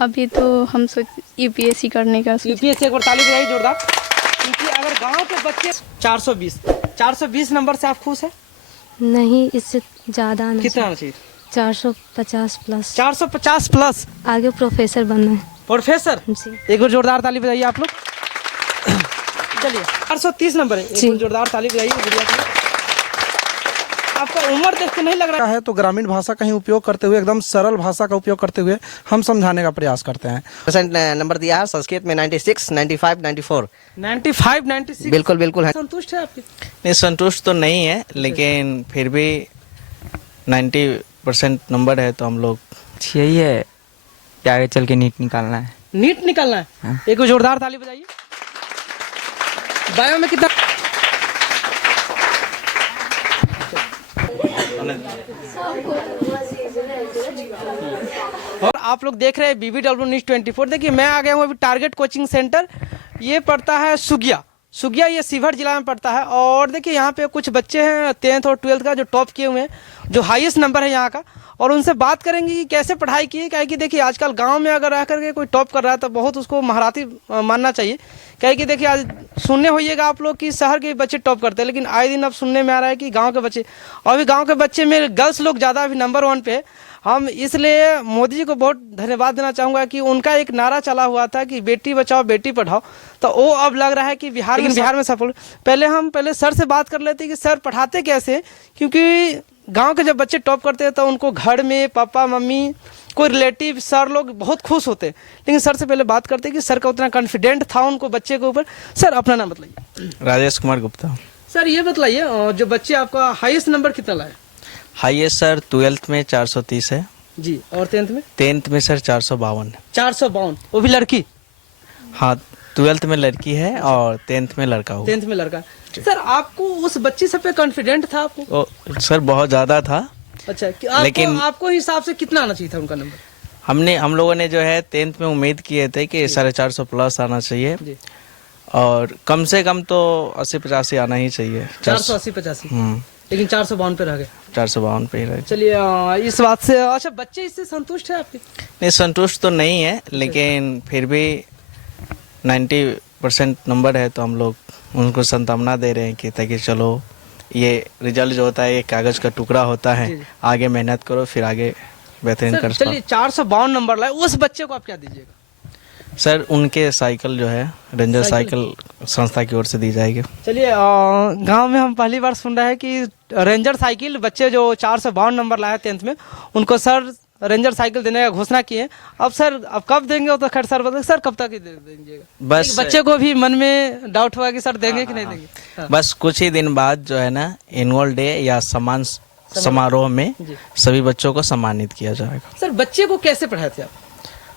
अभी तो हम सोच यूपीएससी करने का यूपीएससी एक बार ताली बजाइए जोरदार। क्योंकि अगर गांव के बच्चे 420 नंबर से आप खुश है? नहीं, इससे ज़्यादा आना कितना आना चाहिए? 450 प्लस। 450 प्लस। आगे प्रोफेसर बनना है प्रोफेसर जी। एक बार जोरदार ताली बजाइए आप लोग। चलिए 430 नंबर है, एक बार जोरदार ताली बजाइए गुड़िया के लिए। आपका उम्र देख के नहीं लग रहा है तो ग्रामीण भाषा का ही उपयोग करते हुए, एकदम सरल भाषा का उपयोग करते हुए हम समझाने का प्रयास करते हैं। परसेंट नंबर दिया है संस्कृत में 96, 95, 94। 95, 96 बिल्कुल बिल्कुल है। संतुष्ट है आपकी? नहीं, संतुष्ट तो नहीं है, लेकिन फिर भी 90% नंबर है तो हम लोग यही है कि आगे चल के नीट निकालना है। नीट निकालना है? हाँ। एक बार जोरदार ताली बजाइए। बायो में कितना? और आप लोग देख रहे हैं BBW न्यूज़ 24। देखिए मैं आ गया हूँ अभी टारगेट कोचिंग सेंटर। ये पड़ता है सुगिया, ये शिवहर जिला में पड़ता है। और देखिए यहाँ पे कुछ बच्चे हैं 10th और 12th का जो टॉप किए हुए हैं, जो हाईएस्ट नंबर है यहाँ का। और उनसे बात करेंगे कि कैसे पढ़ाई की। क्या कि देखिए आजकल गांव में अगर रह करके कोई टॉप कर रहा है तो बहुत उसको महारथी मानना चाहिए। क्या कि देखिए आज सुनने होइएगा आप लोग कि शहर के बच्चे टॉप करते हैं, लेकिन आए दिन अब सुनने में आ रहा है कि गांव के बच्चे, और भी गांव के बच्चे में गर्ल्स लोग ज़्यादा अभी नंबर 1 पे है। हम इसलिए मोदी जी को बहुत धन्यवाद देना चाहूँगा कि उनका एक नारा चला हुआ था कि बेटी बचाओ बेटी पढ़ाओ, तो वो अब लग रहा है कि बिहार में सफल। पहले सर से बात कर लेते कि सर पढ़ाते कैसे, क्योंकि गांव के जब बच्चे टॉप करते हैं तो उनको घर में पापा मम्मी कोई रिलेटिव सर लोग बहुत खुश होते हैं। लेकिन सर से पहले बात करते हैं कि सर का उतना कॉन्फिडेंट था उनको बच्चे के ऊपर। सर अपना नाम बताइए। राजेश कुमार गुप्ता। सर ये बताइए जो बच्चे आपका हाईएस्ट नंबर कितना लाए? हाईएस्ट सर 12th में 430 है जी, और 10th में? 10th में सर 452। 452, वो भी लड़की? हाँ, 12th में लड़की है और 10th में लड़का हुआ। 10th में लड़का। सर आपको उस बच्ची सब पे कॉन्फिडेंट था आपको? सर बहुत ज़्यादा था। अच्छा, लेकिन आपको हिसाब से कितना आना चाहिए था उनका नंबर? हम लोगों ने जो है 10th में उम्मीद किए थे कि 450 प्लस आना चाहिए जी। और कम से कम तो 80-85 आना ही चाहिए। 480-85, लेकिन 452 पे रह गए। 452 पे ही रहे। चलिए इस बात से अच्छा बच्चे इससे संतुष्ट है आपके? नहीं, संतुष्ट तो नहीं है, लेकिन फिर भी 90% नंबर है तो हम लोग उनको सांत्वना दे रहे हैं कि ताकि चलो ये रिजल्ट जो होता है ये कागज़ का टुकड़ा होता है, आगे मेहनत करो फिर आगे बेहतरीन कर सकते। चलिए 452 नंबर लाए, उस बच्चे को आप क्या दीजिएगा? सर उनके साइकिल जो है रेंजर साइकिल संस्था की ओर से दी जाएगी। चलिए गांव में हम पहली बार सुन रहे हैं कि रेंजर साइकिल बच्चे जो 452 नंबर लाए 10th में उनको सर रेंजर साइकिल देने का घोषणा किए। अब सर अब कब देंगे वो तो खैर सर बताइए। सर कब तक दे दीजिएगा? बस बच्चे को भी मन में डाउट हुआ कि सर देंगे कि नहीं देंगे। बस कुछ ही दिन बाद जो है ना एनुअल डे या सम्मान समारोह में सभी बच्चों को सम्मानित किया जाएगा। सर बच्चे को कैसे पढ़ाए थे आप?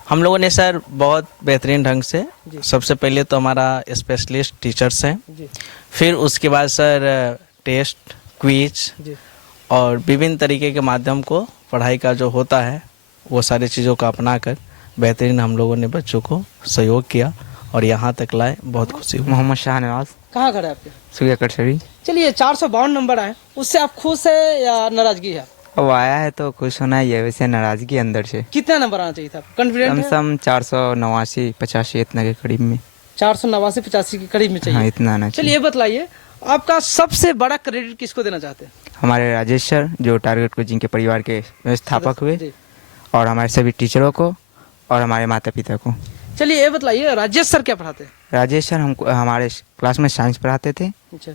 हम लोगों ने सर बहुत बेहतरीन ढंग से, सबसे पहले तो हमारा स्पेशलिस्ट टीचर्स हैं, फिर उसके बाद सर टेस्ट क्विज और विभिन्न तरीके के माध्यम को पढ़ाई का जो होता है वो सारी चीज़ों को अपना कर बेहतरीन हम लोगों ने बच्चों को सहयोग किया और यहाँ तक लाए। बहुत खुशी हुई। मोहम्मद शाहनवाज। कहाँ घर है आपके? सूर्या कटसरी। चलिए 452 नंबर आए, उससे आप खुश है या नाराजगी है? अब आया है तो खुश होना ही है, वैसे नाराजगी अंदर से। कितना नंबर आना चाहिए था? कॉन्फिडेंट कम से कम 489-85 इतना के करीब में। 489-85 के करीब में चाहिए। हाँ, इतना आना चलिए ये बताइए आपका सबसे बड़ा क्रेडिट किसको देना चाहते हैं? हमारे राजेश सर जो टारगेट कोचिंग के परिवार के व्यवस्थापक हुए, और हमारे सभी टीचरों को और हमारे माता पिता को। चलिए ये बताइए राजेश सर क्या पढ़ाते हैं? राजेश सर हमको हमारे क्लास में साइंस पढ़ाते थे। अच्छा,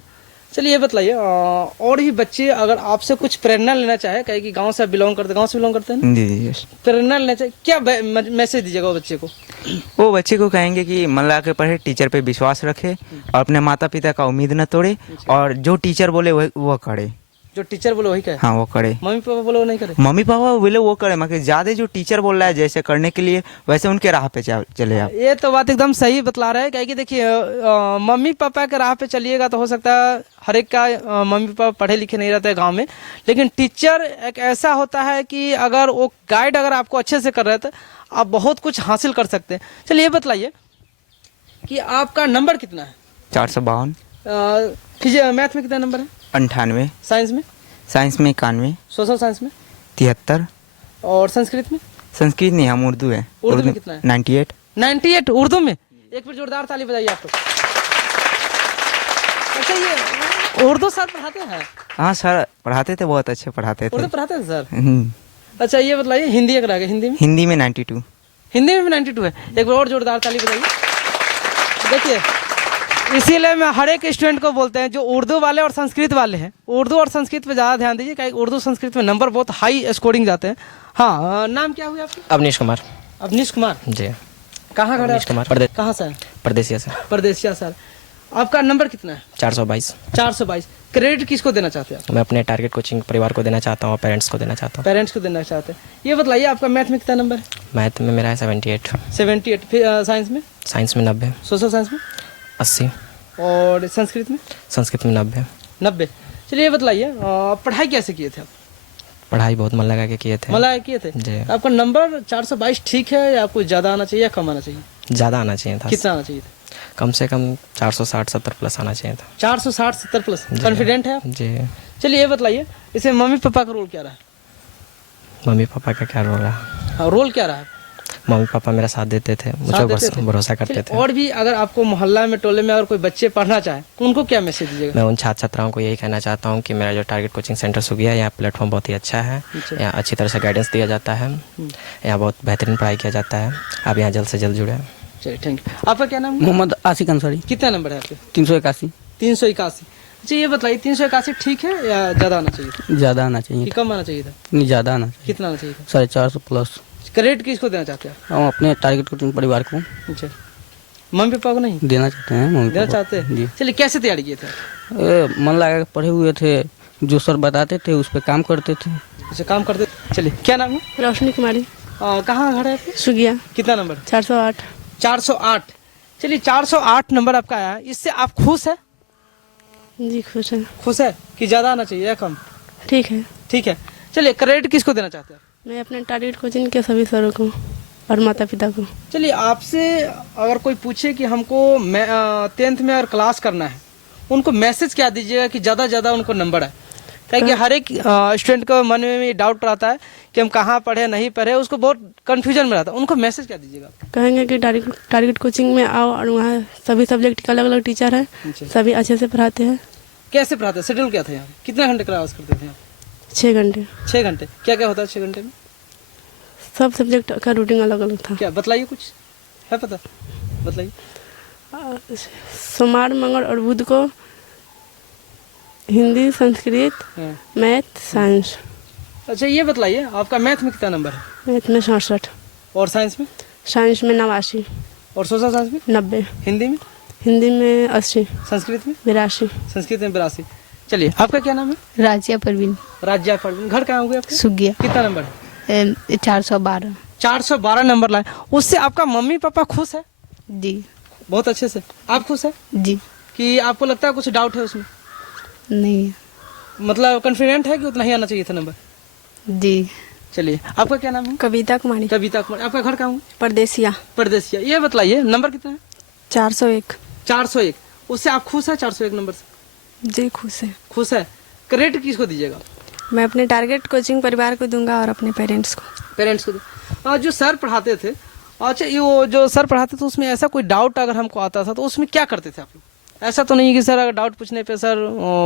चलिए ये बताइए और भी बच्चे अगर आपसे कुछ प्रेरणा लेना चाहे, कहे कि गांव से बिलोंग करते हैं ना? दीजिए प्रेरणा लेना चाहे, क्या मैसेज दीजिएगा वो बच्चे को? वो बच्चे को कहेंगे कि मन लगा के पढ़े, टीचर पे विश्वास रखे और अपने माता पिता का उम्मीद न तोड़े, और जो टीचर बोले वो करे। जो टीचर बोले वही करे? हाँ, वो करे। मम्मी पापा बोले वो नहीं करे? मम्मी पापा बोले वो करे, मगर ज्यादा जो टीचर बोल रहा है जैसे करने के लिए वैसे उनके राह पे चले आप। ये तो बात एकदम सही बतला रहे हैं। क्या कि देखिए मम्मी पापा के राह पे चलिएगा तो हो सकता है हर एक का मम्मी पापा पढ़े लिखे नहीं रहते गांव में, लेकिन टीचर एक ऐसा होता है कि अगर वो गाइड अगर आपको अच्छे से कर रहे थे आप बहुत कुछ हासिल कर सकते हैं। चलिए ये बताइए कि आपका नंबर कितना है? 452। मैथ में कितना नंबर है? 98। साइंस में? साइंस में 91। सोशल साइंस में? 73। और संस्कृत में? संस्कृत नहीं, हम उर्दू है। उर्दू में कितना है? 98। 98 उर्दू में। एक बार जोरदार ताली बजाइए आप लोग। अच्छा ये उर्दू सर पढ़ाते हैं? हाँ सर पढ़ाते थे, बहुत अच्छे पढ़ाते थे। उर्दू पढ़ाते थे सर? अच्छा ये बताइए हिंदी अगर आ गया, हिंदी में? हिंदी में 92। हिंदी में भी 92 है। एक बार और जोरदार ताली बजाइए। देखिए इसीलिए मैं हर एक स्टूडेंट को बोलते हैं जो उर्दू वाले और संस्कृत वाले हैं, उर्दू और संस्कृत पे ज़्यादा ध्यान दीजिए, क्योंकि उर्दू संस्कृत में नंबर बहुत हाई स्कोरिंग जाते हैं। हाँ नाम क्या हुआ आपका? अवनीश कुमार। अवनीश कुमार जी। कहाँ खड़े? अवनीश कुमार कहाँ से हैं? परदेसिया से। परदेसिया सर। आपका नंबर कितना है? 422। 422। क्रेडिट किसको देना चाहते हैं आप? मैं अपने टारगेट कोचिंग परिवार को देना चाहता हूँ, पेरेंट्स को देना चाहता हूँ। पेरेंट्स को देना चाहते हैं। ये बताइए आपका मैथ में कितना नंबर है? मैथ में मेरा है 78। 78। फिर साइंस में? साइंस में 90। सोशल साइंस में? 80। और संस्कृत में? संस्कृत में 90। 90। चलिए ये बताइए पढ़ाई कैसे किए थे आप? पढ़ाई बहुत मन लगा के किए थे। मला किए थे जी। आपका नंबर 422 ठीक है या आपको ज़्यादा आना चाहिए या कम आना चाहिए? ज़्यादा आना चाहिए था। कितना आना चाहिए था? कम से कम 460-70 प्लस आना चाहिए था। 460-70 प्लस। कॉन्फिडेंट है आप? जी। चलिए ये बताइए इसे मम्मी पापा का रोल क्या रहा है? मम्मी पापा का क्या रोल रहा? हाँ रोल क्या रहा है? मम्मी पापा मेरा साथ देते थे, मुझे भरोसा करते चलिए, थे। और भी अगर आपको मोहल्ला में टोले में और कोई बच्चे पढ़ना चाहे उनको क्या मैसेज दीजिएगा? मैं उन छात्र छात्राओं को यही कहना चाहता हूँ कि मेरा जो टारगेट कोचिंग सेंटर सुगिया है, यहाँ प्लेटफॉर्म बहुत ही अच्छा है। यहाँ अच्छी तरह से गाइडेंस दिया जाता है, यहाँ बहुत बेहतरीन पढ़ाई किया जाता है। आप यहाँ जल्द से जल्द जुड़े। चलिए थैंक यू। आपका क्या नाम है? मोहम्मद आशिक अंसारी। कितना नंबर है आपके? 381। 381। अच्छा ये बताइए 381 ठीक है या ज़्यादा आना चाहिए? ज़्यादा आना कि चाहिए, कम आना चाहिए था? नहीं ज़्यादा आना चाहिए। कितना आना चाहिए था? 450 प्लस। क्रेडिट किसको देना चाहते हैं हम अपने टारगेट कोचिंग परिवार को आप? अच्छा मम्मी पापा को नहीं देना चाहते हैं। मम्मी देना पापा चाहते हैं? जी। चलिए कैसे तैयारी किए थे? मन लगा के पढ़े हुए थे, जो सर बताते थे उस पर काम करते थे। अच्छा काम करते। चलिए क्या नाम है? रोशनी कुमारी। कहाँ घर है आपके? सुगिया। कितना नंबर? 408। 408। चलिए 408 नंबर आपका आया, इससे आप खुश है? जी खुश है। खुश है कि ज़्यादा आना चाहिए या कम? ठीक है। ठीक है। चलिए क्रेडिट किसको देना चाहते हैं? मैं अपने टारगेट कोचिंग के सभी सरों को और माता पिता को। चलिए आपसे अगर कोई पूछे कि हमको 10th में और क्लास करना है, उनको मैसेज क्या दीजिएगा कि ज़्यादा ज़्यादा उनको नंबर है? क्योंकि हर एक स्टूडेंट को मन में डाउट रहता है कि हम कहाँ पढ़े नहीं पढ़े, उसको बहुत कन्फ्यूजन में रहता है। उनको मैसेज क्या दीजिएगा? कहेंगे कि टारगेट कोचिंग में आओ और वहाँ सभी सब्जेक्ट के अलग अलग टीचर हैं, सभी अच्छे से पढ़ाते हैं। कैसे पढ़ाते हैं? शेड्यूल क्या था यहाँ? कितने घंटे क्लास करते थे? 6 घंटे। 6 घंटे। क्या क्या होता है 6 घंटे में? सब सब्जेक्ट का रूटीन अलग अलग था। क्या बताइए, कुछ है पता? बताइए। सोमवार मंगल और बुध को हिंदी, संस्कृत, मैथ, साइंस। अच्छा ये बताइए आपका मैथ में कितना नंबर है? मैथ में 67। और साइंस में? साइंस में 89। और सोशल साइंस में? 90। हिंदी में? हिंदी में 80। संस्कृत में? 82। संस्कृत में 82। चलिए आपका क्या नाम है? राजिया परवीन। राज्य परवीन। घर कहाँ हुए आपके? सुगिया। कितना नंबर है? 412। 412 नंबर लाए। उससे आपका मम्मी पापा खुश है? जी। बहुत अच्छे से। आप खुश है जी। कि आपको लगता है कुछ डाउट है उसमें? नहीं। मतलब कॉन्फिडेंट है कि उतना ही आना चाहिए था नंबर? जी। चलिए आपका क्या नाम है? कविता कुमारी। कविता कुमारी। आपका घर कहाँ हुआ? परदेसिया। परदेसिया। ये बताइए नंबर कितना है? 401। 401। उससे आप खुश है 401 नंबर से? जी खुश है। खुश है। क्रेडिट किसको दीजिएगा? मैं अपने टारगेट कोचिंग परिवार को दूंगा और अपने पेरेंट्स को। पेरेंट्स को। जो सर पढ़ाते थे, अच्छा ये वो जो सर पढ़ाते थे उसमें ऐसा कोई डाउट अगर हमको आता था तो उसमें क्या करते थे आप लोग? ऐसा तो नहीं कि सर अगर डाउट पूछने पे सर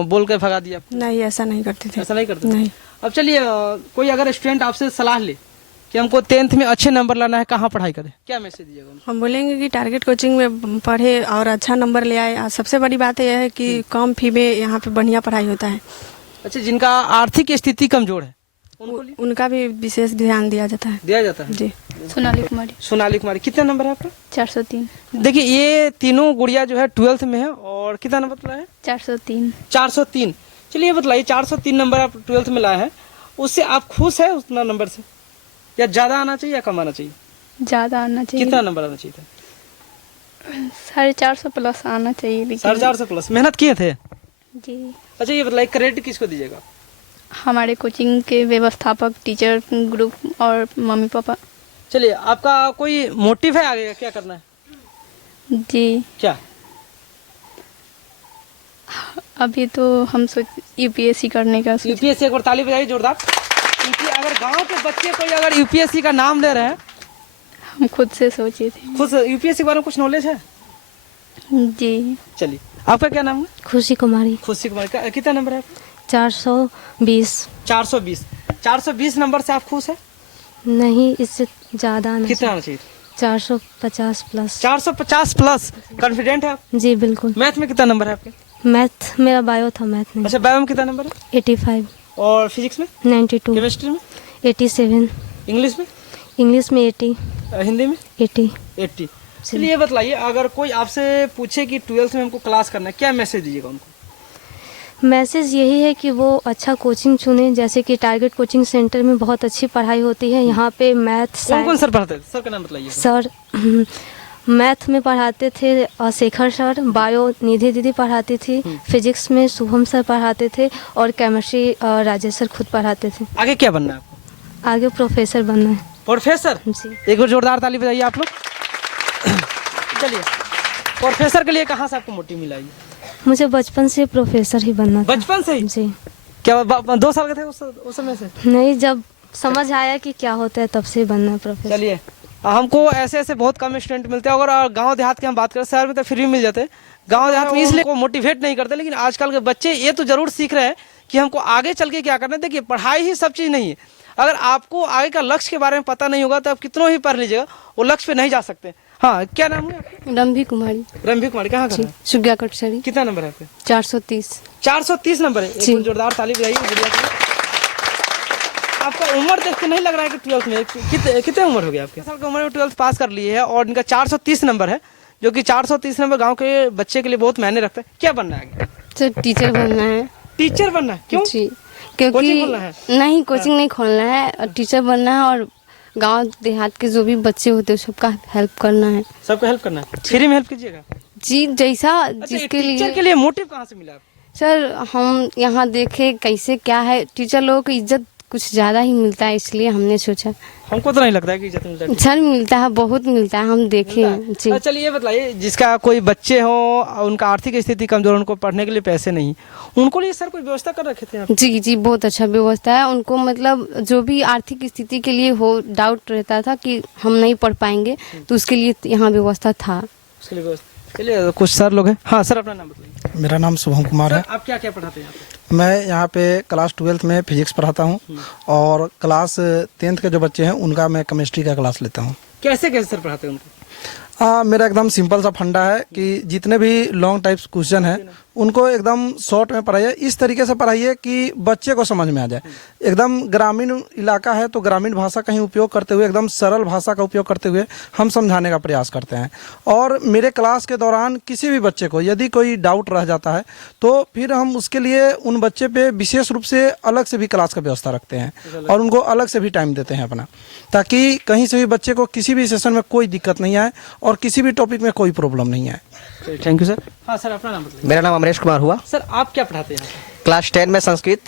बोल के भगा दिया? नहीं ऐसा नहीं करते थे। ऐसा नहीं करते थे? नहीं। अब चलिए कोई अगर स्टूडेंट आपसे सलाह ले कि हमको 10th में अच्छे नंबर लाना है, कहाँ पढ़ाई करें, क्या मैसेज दीजिएगा उनको? हम बोलेंगे कि टारगेट कोचिंग में पढ़े और अच्छा नंबर ले आए। सबसे बड़ी बात यह है कि कम फी में यहाँ पे बढ़िया पढ़ाई होता है। अच्छा जिनका आर्थिक स्थिति कमजोर है उनका भी विशेष ध्यान दिया जाता है। दिया जाता है? जी। सोनाली कुमारी। सोनाली कुमारी। कितना नंबर है आपका? 403। देखिए ये तीनों गुड़िया जो है 12th में है। और कितना नंबर लाए हैं? 403। 403। चलिए बताइए 403 नंबर आप 12th में लाए हैं, उससे आप खुश है उतना नंबर से या ज़्यादा आना चाहिए या कम आना चाहिए? ज़्यादा आना चाहिए। कितना नंबर आना चाहिए था? 450 प्लस आना चाहिए। लेकिन 450 प्लस। मेहनत किए थे? जी। अच्छा ये बताइए क्रेडिट किसको दीजिएगा? हमारे कोचिंग के व्यवस्थापक, टीचर, ग्रुप और मम्मी पापा। चलिए आपका कोई मोटिव है आगे क्या करना है? जी। क्या? अभी तो हम सोच यूपीएससी करने का यूपीएससी। एक बार ताली बजाइए जोरदार। अगर गांव के बच्चे कोई अगर यूपीएससी का नाम ले रहे हैं, हम खुद से सोचे थे। खुद यूपीएससी के बारे में कुछ नॉलेज है? जी। चलिए, आपका क्या नाम है? खुशी कुमारी। खुशी कुमारी, कितना नंबर है आपका? 420। 420। 420 नंबर से आप खुश है? नहीं, इससे ज़्यादा नहीं। कितना आना चाहिए? 450 प्लस। 450 प्लस। कॉन्फिडेंट है आप? जी बिल्कुल। मैथ में कितना नंबर है आपके? मैथ मेरा बायो था, मैथ नहीं। अच्छा, बायो में कितना नंबर है? 85। और फिजिक्स में? 92। केमिस्ट्री में? 87। इंग्लिश में? इंग्लिश में 80। हिंदी में? 80। चलिए, ये बताइए, अगर कोई आपसे पूछे कि 12th में हमको क्लास करना है, क्या मैसेज दीजिएगा उनको? मैसेज यही है कि वो अच्छा कोचिंग चुने, जैसे कि टारगेट कोचिंग सेंटर में बहुत अच्छी पढ़ाई होती है। यहाँ पे मैथ कौन सर पढ़ाते हैं? सर का नाम बताइए। सर मैथ में पढ़ाते थे शेखर सर, बायो निधि दीदी पढ़ाती थी, फिजिक्स में शुभम सर पढ़ाते थे और केमिस्ट्री राजेश सर खुद पढ़ाते थे। आगे क्या बनना है आपको? आगे प्रोफेसर बनना है। प्रोफेसर? जी। एक बार जोरदार ताली बजाइए आप लोग। चलिए, प्रोफेसर के लिए कहाँ से आपको मोटिव मिला? मुझे बचपन से प्रोफेसर ही बनना था। बचपन से ही? जी। क्या 2 साल के थे उस समय से? नहीं, जब समझ आया कि क्या होता है तब से बनना प्रोफेसर। चलिए, हमको ऐसे बहुत कम स्टूडेंट मिलते हैं। अगर गांव देहात की हम बात करें, शहर में तो फिर भी मिल जाते हैं, गांव देहात में इसलिए को मोटिवेट नहीं करते। लेकिन आजकल के बच्चे ये तो जरूर सीख रहे हैं कि हमको आगे चल के क्या करना है। देखिए, पढ़ाई ही सब चीज़ नहीं है। अगर आपको आगे का लक्ष्य के बारे में पता नहीं होगा तो आप कितना ही पढ़ लीजिएगा, वो लक्ष्य पे नहीं जा सकते। हाँ, क्या नाम है आपका? रंभी कुमारी। रंभी कुमारी, कहाँ का? सुग्या कटसरी। कितना नंबर है आपका? 430। 430 नंबर है। एक जोरदार ताली बजाइए गुड़िया के लिए। आपका उम्र देख के नहीं लग रहा है कि 12th में कितने उम्र हो गया आपके? साल की उम्र में 12th पास कर लिए है और इनका 430 नंबर है, जो कि 430 नंबर गांव के बच्चे के लिए बहुत मायने रखता है। क्या बनना है आगे? सर टीचर बनना है। टीचर बनना है? क्यों? जी, क्योंकि कोचिंग खोलना है? नहीं, कोचिंग नहीं खोलना है, टीचर बनना है और गांव देहात के जो भी बच्चे होते हैं सबका हेल्प करना है। सबको हेल्प करना है? फ्री में हेल्प कीजिएगा? जी, जैसा जिसके लिए। टीचर के लिए मोटिव कहाँ से मिला? सर, हम यहाँ देखे कैसे क्या है, टीचर लोगों को इज्जत कुछ ज़्यादा ही मिलता है, इसलिए हमने सोचा। हमको तो नहीं लगता है कि इज्जत मिलता है। सर, मिलता है, बहुत मिलता है, हम देखे हैं। जी। चलिए, ये बताइए, जिसका कोई बच्चे हो, उनका आर्थिक स्थिति कमजोर, उनको पढ़ने के लिए पैसे नहीं, उनको लिए सर कोई व्यवस्था कर रखे थे आप? जी जी, बहुत अच्छा व्यवस्था है उनको। मतलब जो भी आर्थिक स्थिति के लिए हो, डाउट रहता था कि हम नहीं पढ़ पाएंगे, तो उसके लिए यहाँ व्यवस्था था। उसके लिए व्यवस्था। चलिए, कुछ सर लोग हैं। हाँ सर, अपना नाम बताइए। मेरा नाम शुभम कुमार है। आप क्या क्या पढ़ाते हैं यहाँ पे? मैं यहाँ पे क्लास 12th में फिजिक्स पढ़ाता हूँ और क्लास 10th के जो बच्चे हैं उनका मैं केमिस्ट्री का क्लास लेता हूँ। कैसे कैसे सर पढ़ाते हैं उनको? मेरा एकदम सिंपल सा फंडा है कि जितने भी लॉन्ग टाइप्स क्वेश्चन हैं उनको एकदम शॉर्ट में पढ़ाइए, इस तरीके से पढ़ाइए कि बच्चे को समझ में आ जाए। एकदम ग्रामीण इलाका है तो ग्रामीण भाषा का ही उपयोग करते हुए, एकदम सरल भाषा का उपयोग करते हुए हम समझाने का प्रयास करते हैं। और मेरे क्लास के दौरान किसी भी बच्चे को यदि कोई डाउट रह जाता है तो फिर हम उसके लिए उन बच्चे पे विशेष रूप से अलग से भी क्लास का व्यवस्था रखते हैं और उनको अलग से भी टाइम देते हैं अपना, ताकि कहीं से भी बच्चे को किसी भी सेशन में कोई दिक्कत नहीं आए और किसी भी टॉपिक में कोई प्रॉब्लम नहीं आए। Thank you sir. हाँ सर, अपना नाम बताइए। मेरा नाम अमरेश कुमार हुआ। सर, आप क्या पढ़ाते हैं? क्लास 10 में संस्कृत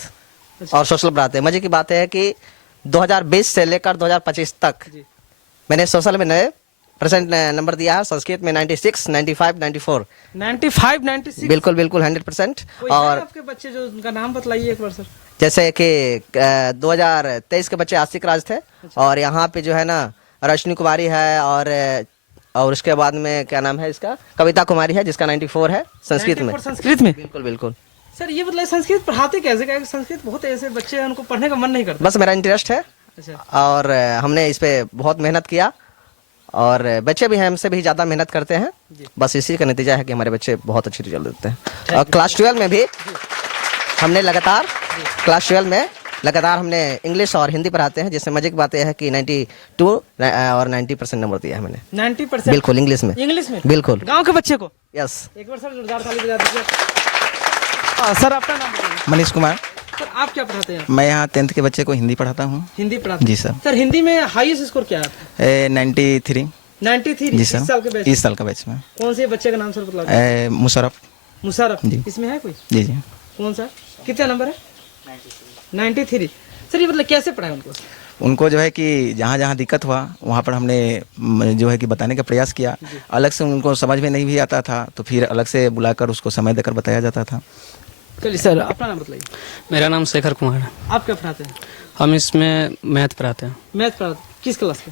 और सोशल पढ़ाते हैं। मजे की बात है कि 2020 से लेकर 2025 तक मैंने सोशल में 90% नंबर दिया है। संस्कृत में 96, 95, 94। 95, 96? बिल्कुल बिल्कुल 100%। और आपके बच्चे जो उनका नाम बतलाइए एक बार सर। जैसे कि 2023 के बच्चे आशिक राज थे और यहाँ पे जो है ना रश्मि कुमारी है और उसके बाद में क्या नाम है इसका, कविता कुमारी है जिसका 94 है संस्कृत में। संस्कृत में? बिल्कुल बिल्कुल। सर, ये मतलब संस्कृत पढ़ाते कैसे? क्या संस्कृत बहुत ऐसे बच्चे हैं उनको पढ़ने का मन नहीं करता। बस मेरा इंटरेस्ट है और हमने इस पे बहुत मेहनत किया और बच्चे भी हमसे भी ज़्यादा मेहनत करते हैं। बस इसी का नतीजा है कि हमारे बच्चे बहुत अच्छे रिजल्ट देते हैं। और क्लास 12 में भी हमने लगातार हमने इंग्लिश और हिंदी पढ़ाते हैं, जिससे मजे की बात यह है कि 92 और 90% नंबर दिया है मैंने। 90%? बिल्कुल, इंग्लिश में। इंग्लिश में? बिल्कुल। गांव के बच्चे को? यस। एक बार सर जोरदार ताली बजा दीजिए। सर, आपका नाम बताइए। मनीष कुमार। सर, आप क्या पढ़ाते हैं? मैं यहाँ 10th के बच्चे को हिंदी पढ़ाता हूँ। हिंदी पढ़ाते? जी सर। सर, हिंदी में हाईएस्ट स्कोर क्या है? 93। 93? जी सर। इस साल के बैच? इस साल का बैच में। कौन से बच्चे का नाम सर बतलाइए? मुशर्रफ। मुशर्रफ जी। इसमें है कोई? जी जी। कौन सा? कितना नंबर है? 93। सर, ये मतलब कैसे पढ़ाए उनको? उनको जो है कि जहाँ जहाँ दिक्कत हुआ वहाँ पर हमने जो है कि बताने का प्रयास किया। अलग से उनको समझ में नहीं भी आता था तो फिर अलग से बुलाकर उसको समय देकर बताया जाता था। चलिए सर, अपना नाम बताइए। मेरा नाम शेखर कुमार है। आप क्या पढ़ाते हैं? हम इसमें मैथ पढ़ाते हैं। मैथ पढ़ाते किस क्लास के?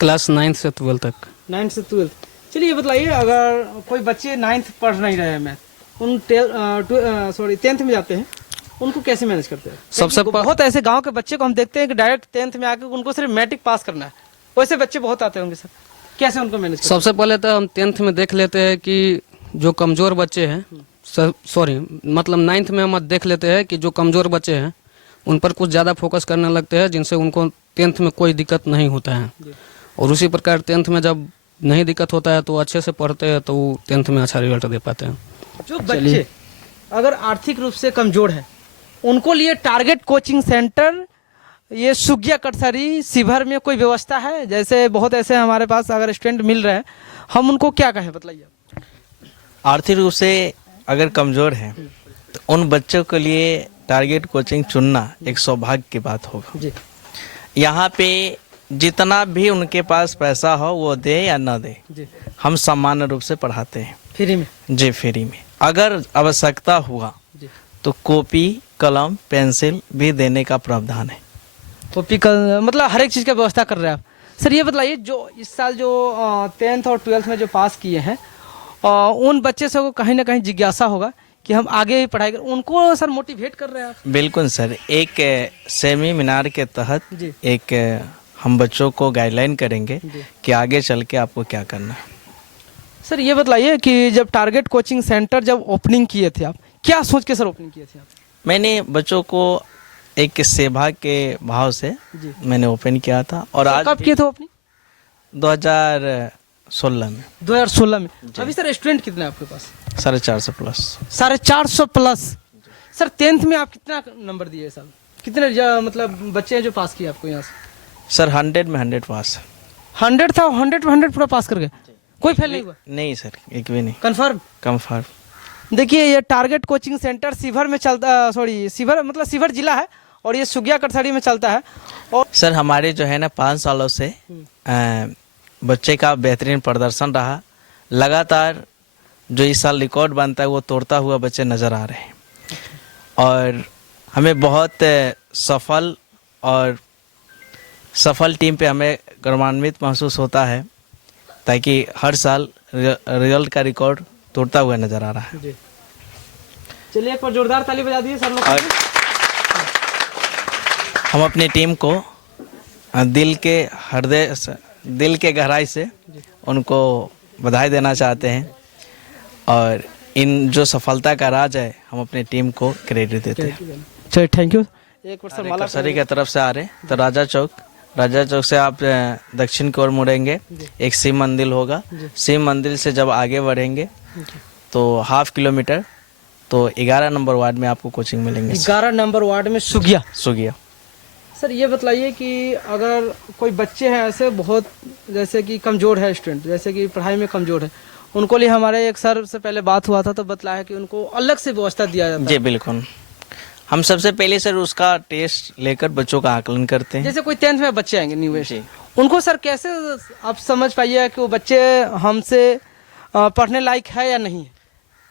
क्लास 9 से 12 तक। 9 से 12। चलिए ये बताइए, अगर कोई बच्चे 9th पढ़ नहीं रहे हैं मैथ, उन 10th में जाते हैं, उनको कैसे मैनेज करते हैं? सबसे बहुत ऐसे गांव के बच्चे को हम देखते हैं कि डायरेक्ट 10th में आकर उनको सिर्फ मैट्रिक पास करना है, वैसे बच्चे बहुत आते होंगे सर, कैसे उनको मैनेज करते हैं? सबसे पहले तो हम 10th में देख लेते हैं कि जो कमज़ोर बच्चे हैं, सॉरी मतलब 9th में हम देख लेते हैं कि जो कमज़ोर बच्चे हैं उन पर कुछ ज़्यादा फोकस करने लगते हैं, जिनसे उनको 10th में कोई दिक्कत नहीं होता है। और उसी प्रकार 10th में जब नहीं दिक्कत होता है तो अच्छे से पढ़ते हैं, तो वो 10th में अच्छा रिजल्ट दे पाते हैं। जो बच्चे अगर आर्थिक रूप से कमजोर है, उनको लिए टारगेट कोचिंग सेंटर ये सुगिया कटसरी शिवहर में कोई व्यवस्था है? जैसे बहुत ऐसे हमारे पास अगर स्टूडेंट मिल रहे हैं, हम उनको क्या कहें, बताइए। आर्थिक रूप से अगर कमज़ोर हैं तो उन बच्चों के लिए टारगेट कोचिंग चुनना एक सौभाग्य की बात होगा जी। यहाँ पे जितना भी उनके पास पैसा हो वो दे या ना दे, हम सामान्य रूप से पढ़ाते हैं फ्री में। जी, फ्री में। अगर आवश्यकता हुआ तो कॉपी कलम पेंसिल भी देने का प्रावधान है। कॉपी मतलब हर एक चीज़ का व्यवस्था कर रहे हैं आप। सर ये बताइए, जो इस साल जो 10th और 12th में जो पास किए हैं, उन बच्चे से को कहीं ना कहीं जिज्ञासा होगा कि हम आगे भी पढ़ाई करें, उनको सर मोटिवेट कर रहे हैं आप? बिल्कुल सर, एक सेमिनार के तहत एक हम बच्चों को गाइडलाइन करेंगे कि आगे चल के आपको क्या करना है। सर ये बताइए कि जब टारगेट कोचिंग सेंटर जब ओपनिंग किए थे आप, क्या सोच के सर ओपनिंग किए थे आप? मैंने बच्चों को एक सेवा के भाव से मैंने ओपन किया था। और आज कब किए थे ओपनिंग? 2016 में। 2016 में। अभी सर स्टूडेंट कितने हैं आपके पास? 450 प्लस। 450 प्लस। सर 10th में आप कितना नंबर दिए सर? कितने मतलब बच्चे हैं जो पास किए आपको यहाँ से? सर 100 में 100 पास। 100 था, 100 में 100 पूरा पास कर गए, कोई फेल नहीं हुआ? नहीं सर, एक भी नहीं। कंफर्म। देखिए ये टारगेट कोचिंग सेंटर शिवहर में चलता, शिवहर मतलब शिवहर जिला है, और ये सुगिया कटसरी में चलता है। और सर हमारे जो है ना 5 सालों से बच्चे का बेहतरीन प्रदर्शन रहा। लगातार जो इस साल रिकॉर्ड बनता है वो तोड़ता हुआ बच्चे नज़र आ रहे हैं, और हमें बहुत सफल टीम पे हमें गौरवान्वित महसूस होता है, ताकि हर साल रिजल्ट का रिकॉर्ड तोड़ता हुआ नजर आ रहा है। चलिए एक बार जोरदार ताली बजा दीजिए सर लोग। हम अपनी टीम को दिल के गहराई से उनको बधाई देना चाहते हैं, और इन जो सफलता का राज है हम अपनी टीम को क्रेडिट देते हैं। चलिए थैंक यू। एक बार सर कटसरी की तरफ से आ रहे तो राजा चौक से आप दक्षिण की ओर मुड़ेंगे, एक शिव मंदिर होगा। शिव मंदिर से जब आगे बढ़ेंगे तो ½ किलोमीटर तो 11 नंबर वार्ड में आपको कोचिंग मिलेंगे। 11 नंबर वार्ड में सुगिया। सर ये बताइए कि अगर कोई बच्चे हैं ऐसे बहुत जैसे कि कमज़ोर है स्टूडेंट, जैसे कि पढ़ाई में कमज़ोर है, उनको लिए हमारे एक सर से पहले बात हुआ था तो बतलाया कि उनको अलग से व्यवस्था दिया जाता है। जी बिल्कुल, हम सबसे पहले सर उसका टेस्ट लेकर बच्चों का आकलन करते हैं। जैसे कोई 10th में बच्चे आएंगे न्यू ईयर, उनको सर कैसे आप समझ पाइए कि वो बच्चे हमसे पढ़ने लायक है या नहीं है?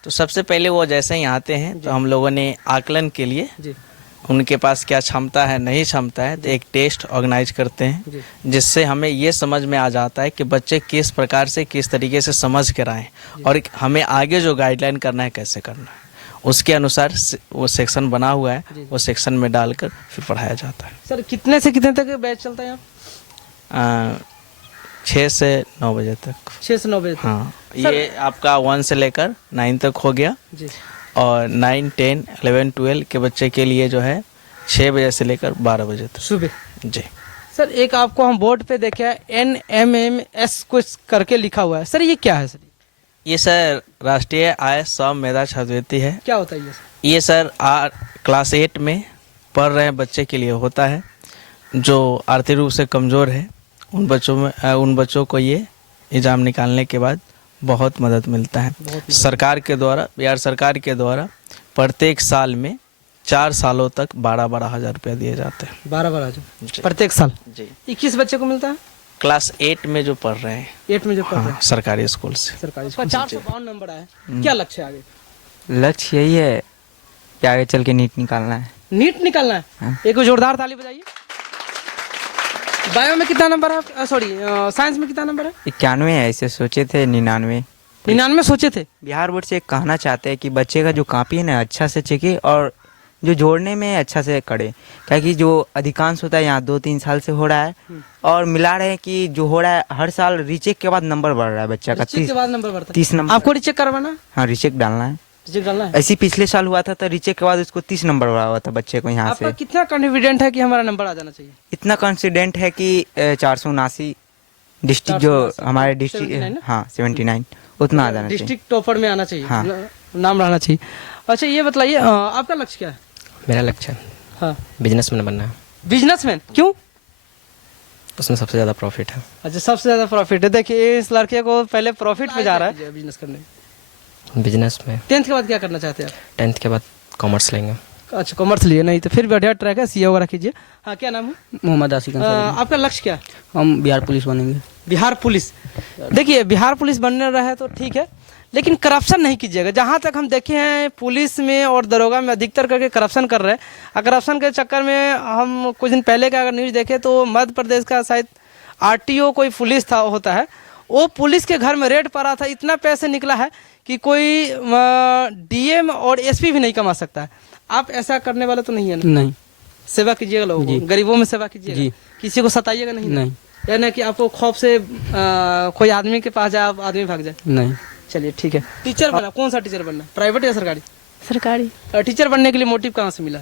तो सबसे पहले वो जैसे ही आते हैं तो हम लोगों ने आकलन के लिए उनके पास क्या क्षमता है नहीं क्षमता है तो एक टेस्ट ऑर्गेनाइज करते हैं, जिससे हमें ये समझ में आ जाता है कि बच्चे किस प्रकार से किस तरीके से समझ कर आए, और हमें आगे जो गाइडलाइन करना है कैसे करना है, उसके अनुसार वो सेक्शन बना हुआ है, वो सेक्शन में डालकर फिर पढ़ाया जाता है। सर कितने से कितने तक बैच चलता है यहाँ? 6 से 9 बजे तक। 6 से 9 बजे तक। हाँ, ये आपका 1 से लेकर 9 तक हो गया, और 9, 10, 11, 12 के बच्चे के लिए जो है 6 बजे से लेकर 12 बजे तक सुबह। जी सर एक आपको हम बोर्ड पे देखे है NMMS कुछ करके लिखा हुआ है, सर ये क्या है? सर ये सर राष्ट्रीय आय सम मेधा छात्रवृत्ति है। क्या होता है ये सर क्लास 8 में पढ़ रहे बच्चे के लिए होता है, जो आर्थिक रूप से कमज़ोर है। उन बच्चों को ये एग्ज़ाम निकालने के बाद बहुत मदद मिलता है। सरकार के द्वारा, बिहार सरकार के द्वारा प्रत्येक साल में 4 सालों तक 12-12 हज़ार रुपया दिए जाते हैं। 12-12 हज़ार प्रत्येक साल जी। 21 बच्चे को मिलता है क्लास 8 में जो पढ़ रहे हैं। 8 में जो पढ़ रहे हैं सरकारी स्कूल से। 452 नंबर आए। क्या लक्ष्य है आगे? लक्ष्य यही है कि आगे चल के नीट निकालना है। नीट निकलना है। एक जोरदार ताली बजाइए। बायो में कितना नंबर है, सॉरी साइंस में कितना नंबर है? 91 है, ऐसे सोचे थे 99। 99 सोचे थे। बिहार बोर्ड से एक कहना चाहते हैं कि बच्चे का जो कॉपी है ना अच्छा से चेके और जो जोड़ने में अच्छा से करे, क्या कि जो अधिकांश होता है यहाँ 2-3 साल से हो रहा है और मिला रहे हैं कि जो हो रहा है हर साल रीचेक के बाद नंबर बढ़ रहा है बच्चा का। रीचेक के बाद नंबर बढ़ता है। 30 नंबर आपको रीचेक करवाना? हाँ, रीचेक डालना है। रीचेक डालना है। ऐसी पिछले साल हुआ था तो रीचेक के बाद उसको 30 नंबर बढ़ा हुआ था बच्चे को यहाँ आपका से। कितना कॉन्फिडेंट है कि हमारा नंबर आ जाना चाहिए? इतना कॉन्फिडेंट है कि 479 डिस्ट्रिक्ट जो 479, हमारे 79 डिस्ट्रिक्ट ना? हाँ 79 उतना आ जाना चाहिए। डिस्ट्रिक्ट टॉपर में आना चाहिए। हाँ। नाम रहना चाहिए। अच्छा ये बताइए आपका लक्ष्य क्या है? मेरा लक्ष्य हाँ, बिजनेसमैन बनना है। बिजनेसमैन क्यों? उसमें सबसे ज़्यादा प्रॉफिट है। अच्छा सबसे ज्यादा प्रॉफिट है। देखिए इस लड़के को पहले प्रॉफिट पे जा रहा है बिजनेस करने। बिजनेस में 10th के बाद क्या करना चाहते हैं आप? 10th के बाद कॉमर्स लेंगे। अच्छा कॉमर्स लिए, नहीं तो फिर बढ़िया ट्रैक है, सीए वगैरह कीजिए। हाँ क्या नाम है? मोहम्मद आसिक अंसारी। आपका लक्ष्य क्या है? हम बिहार पुलिस बनेंगे। बिहार पुलिस। देखिए बिहार पुलिस बनने रहे तो ठीक है, लेकिन करप्शन नहीं कीजिएगा। जहाँ तक हम देखे हैं पुलिस में और दरोगा में अधिकतर करके करप्शन कर रहे हैं। और करप्शन के चक्कर में हम कुछ दिन पहले का अगर न्यूज़ देखें तो मध्य प्रदेश का शायद आरटीओ कोई पुलिस था होता है, वो पुलिस के घर में रेड पड़ा था। इतना पैसे निकला है कि कोई डीएम और एसपी भी नहीं कमा सकता है। आप ऐसा करने वाले तो नहीं है ना? नहीं। सेवा कीजिएगा लोगों को, गरीबों में सेवा कीजिएगा, जी। किसी को सताइएगा नहीं। नहीं। यानी कि आपको खौफ से कोई आदमी के पास जाए आदमी भाग जाए। नहीं। चलिए ठीक है। टीचर बनना, कौन सा टीचर बनना, प्राइवेट या सरकारी? सरकारी। टीचर बनने के लिए मोटिव कहाँ से मिला?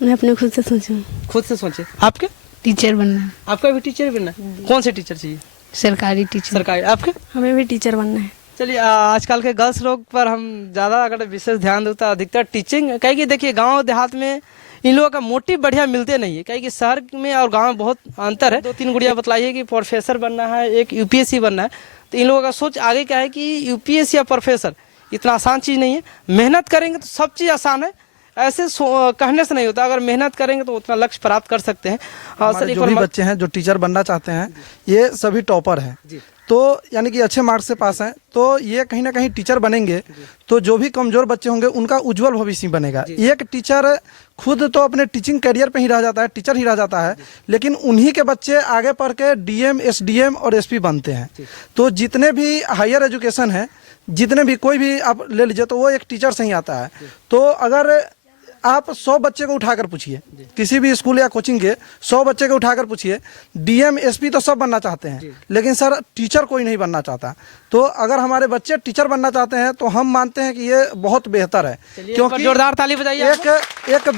मैं अपने खुद से सोचूं। खुद से सोचे। आपके? टीचर बनना है। आपका भी टीचर बनना है? कौन से टीचर चाहिए? सरकारी टीचर। सरकारी। आपके? हमें भी टीचर बनना है। चलिए आजकल के गर्ल्स लोग पर हम ज़्यादा अगर विशेष ध्यान देता है अधिकतर टीचिंग, कहीं कि देखिए गांव देहात में इन लोगों का मोटिव बढ़िया मिलते नहीं है, कहीं कि शहर में और गांव में बहुत अंतर है। 2-3 गुड़िया बतलाइए कि प्रोफेसर बनना है, एक यूपीएससी बनना है, तो इन लोगों का सोच आगे क्या है कि यूपीएससी या प्रोफेसर इतना आसान चीज़ नहीं है। मेहनत करेंगे तो सब चीज़ आसान है, ऐसे कहने से नहीं होता। अगर मेहनत करेंगे तो उतना लक्ष्य प्राप्त कर सकते हैं। हमारे जो भी बच्चे हैं जो टीचर बनना चाहते हैं ये सभी टॉपर हैं, तो यानी कि अच्छे मार्क्स से पास हैं, तो ये कहीं ना कहीं टीचर बनेंगे तो जो भी कमजोर बच्चे होंगे उनका उज्जवल भविष्य बनेगा। एक टीचर खुद तो अपने टीचिंग करियर पे ही रह जाता है, टीचर ही रह जाता है, लेकिन उन्हीं के बच्चे आगे पढ़ के डीएम, एसडीएम और एसपी बनते हैं। तो जितने भी हायर एजुकेशन है, जितने भी कोई भी आप ले लीजिए तो वो एक टीचर से ही आता है। तो अगर आप 100 बच्चे को उठाकर पूछिए, किसी भी स्कूल या कोचिंग के 100 बच्चे को उठाकर पूछिए, डीएम एसपी तो सब बनना चाहते हैं, लेकिन सर टीचर कोई नहीं बनना चाहता। तो अगर हमारे बच्चे टीचर बनना चाहते हैं तो हम मानते हैं कि ये बहुत बेहतर है, क्योंकि जोरदार ताली बजाइए। एक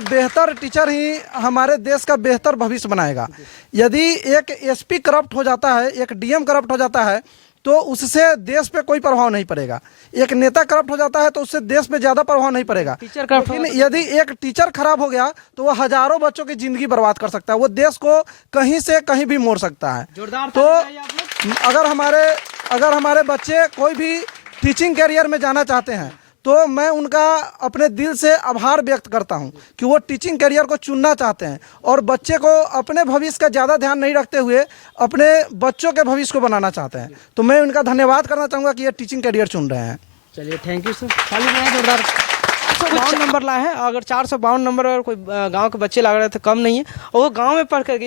बेहतर टीचर ही हमारे देश का बेहतर भविष्य बनाएगा। यदि एक एसपी करप्ट हो जाता है, एक डीएम करप्ट हो जाता है, तो उससे देश पे कोई प्रभाव नहीं पड़ेगा। एक नेता करप्ट हो जाता है तो उससे देश पे ज्यादा प्रभाव नहीं पड़ेगा। लेकिन यदि एक टीचर खराब हो गया तो वो हजारों बच्चों की जिंदगी बर्बाद कर सकता है, वो देश को कहीं से कहीं भी मोड़ सकता है। तो अगर हमारे बच्चे कोई भी टीचिंग करियर में जाना चाहते हैं तो मैं उनका अपने दिल से आभार व्यक्त करता हूं कि वो टीचिंग करियर को चुनना चाहते हैं और बच्चे को अपने भविष्य का ज़्यादा ध्यान नहीं रखते हुए अपने बच्चों के भविष्य को बनाना चाहते हैं। तो मैं उनका धन्यवाद करना चाहूँगा कि ये टीचिंग करियर चुन रहे हैं। चलिए थैंक यू सर। 452 नंबर लाए हैं। अगर 452 नंबर और कोई गांव के बच्चे लग रहे थे कम नहीं है, और वो गाँव में पढ़ कर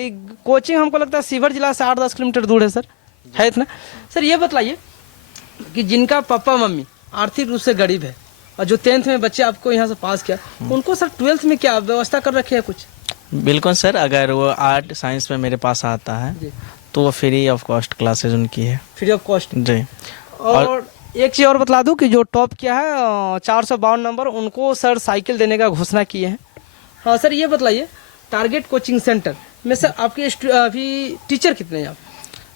कोचिंग हमको लगता है सीवर जिला से 8-10 किलोमीटर दूर है सर, है इतना। सर ये बतलाइए कि जिनका पापा मम्मी आर्थिक रूप से गरीब है और जो 10th में बच्चे आपको यहाँ से पास किया, उनको सर 12th में क्या व्यवस्था कर रखे है कुछ? बिल्कुल सर, अगर वो आर्ट साइंस में मेरे पास आता है तो वो फ्री ऑफ कॉस्ट क्लासेज उनकी है। फ्री ऑफ कॉस्ट जी। और एक चीज़ और बतला दूं कि जो टॉप किया है 452 नंबर, उनको सर साइकिल देने का घोषणा किए हैं। हाँ सर ये बतलाइए टारगेट कोचिंग सेंटर में सर आपके अभी टीचर कितने हैं आप?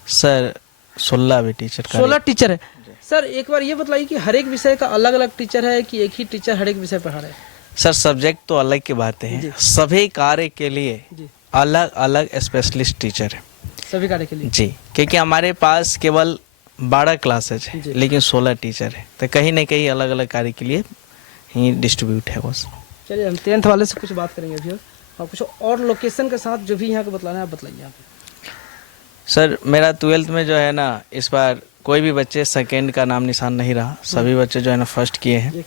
सर 16 भी टीचर। 16 टीचर है। सर एक बार ये बताइए कि हर एक विषय का अलग अलग टीचर है कि एक ही टीचर हर एक विषय पढ़ा रहे हैं? सर सब्जेक्ट तो अलग की बातें हैं, सभी कार्य के लिए अलग अलग स्पेशलिस्ट टीचर है सभी कार्य के लिए जी, क्योंकि हमारे पास केवल 12 क्लासेज है लेकिन 16 टीचर है, तो कहीं ना कहीं अलग अलग कार्य के लिए ही डिस्ट्रीब्यूट है बस। चलिए हम 10th वाले से कुछ बात करेंगे अभी और कुछ और लोकेशन के साथ जो भी यहाँ का बतलाना है आप बताइए। यहाँ पे सर मेरा 12th में जो है ना, इस बार कोई भी बच्चे सेकेंड का नाम निशान नहीं रहा, सभी बच्चे जो है ना फर्स्ट किए हैं।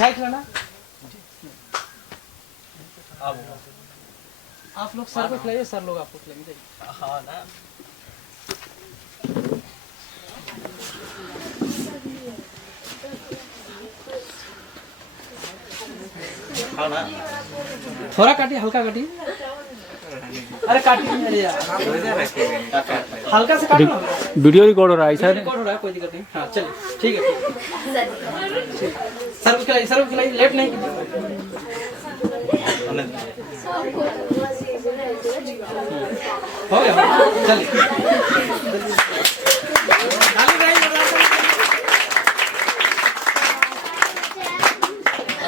मिठाई खिलाना। आप लोग सर को खिलाइए, सर लोग आपको खिलाएंगे। हाँ ना। थोड़ा काटिए, हल्का काटिए। अरे काटिए, अरे यार हल्का से काटो। वीडियो रिकॉर्ड हो रहा है सर। रिकॉर्ड हो रहा है, कोई दिक्कत नहीं। हाँ चलिए, ठीक है। सर को खिलाइए, सर को खिलाइए, लेट नहीं कीजिए। हो गया, चलिए।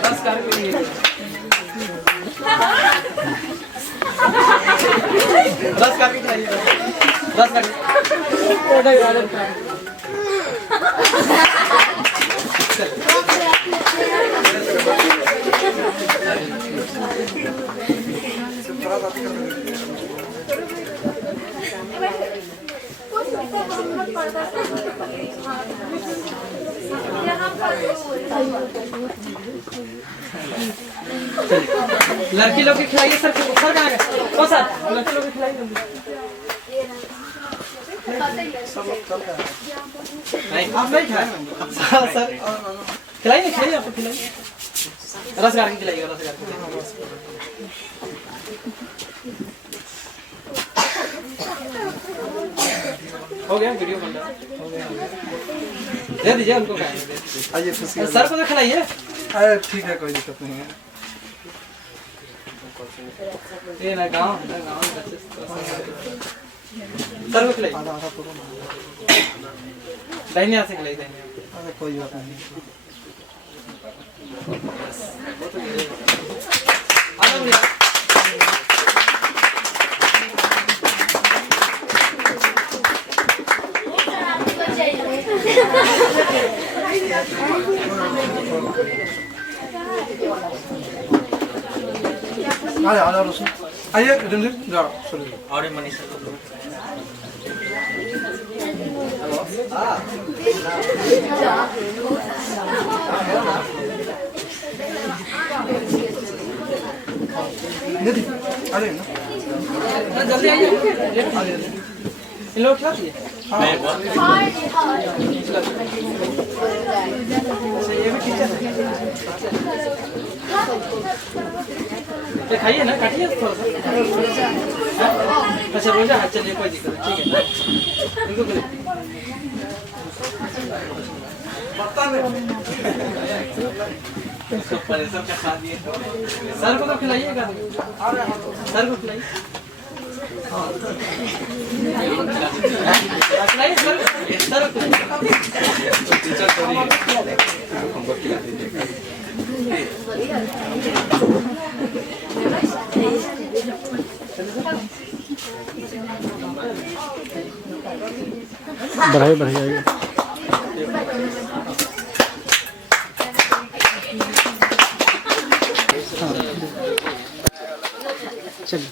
रस करके लिए रस करके खिलाइए, रस करके। लड़की लोग के खिलाइए सर। सर कहाँ गए? ओ सर, लड़की लोग के खिलाइए। नहीं, आप नहीं खाए सर। खिलाइए, खिलाइए, आपको खिलाइए। रस गार के खिलाइए, रस गार के। हो गया, वीडियो बन रहा है। दे दीजिए उनको। आइए सर को तो खिलाइए। अरे ठीक है, कोई दिक्कत नहीं है। ये ना गाँव सर को खिलाइए। दाहिने हाथ से खिलाइए, दाहिने हाथ। अरे कोई बात नहीं। आ जाओ रसू। आइए रणधीर, जाओ शुरू। और मनीषा को दीदी आ जाइए ना, जल्दी आइए। इन लोग खिला दिए। ये भी टीचर है। खाइए ना, काटिए थोड़ा सा। अच्छा रोजा है, चलिए कोई दिक्कत नहीं, ठीक है। इनको खिलाइए। सर को तो खिलाइएगा। सर को खिलाइए। खिलाइए सर, सर को बढ़ाइए बढ़ाइए। चलिए।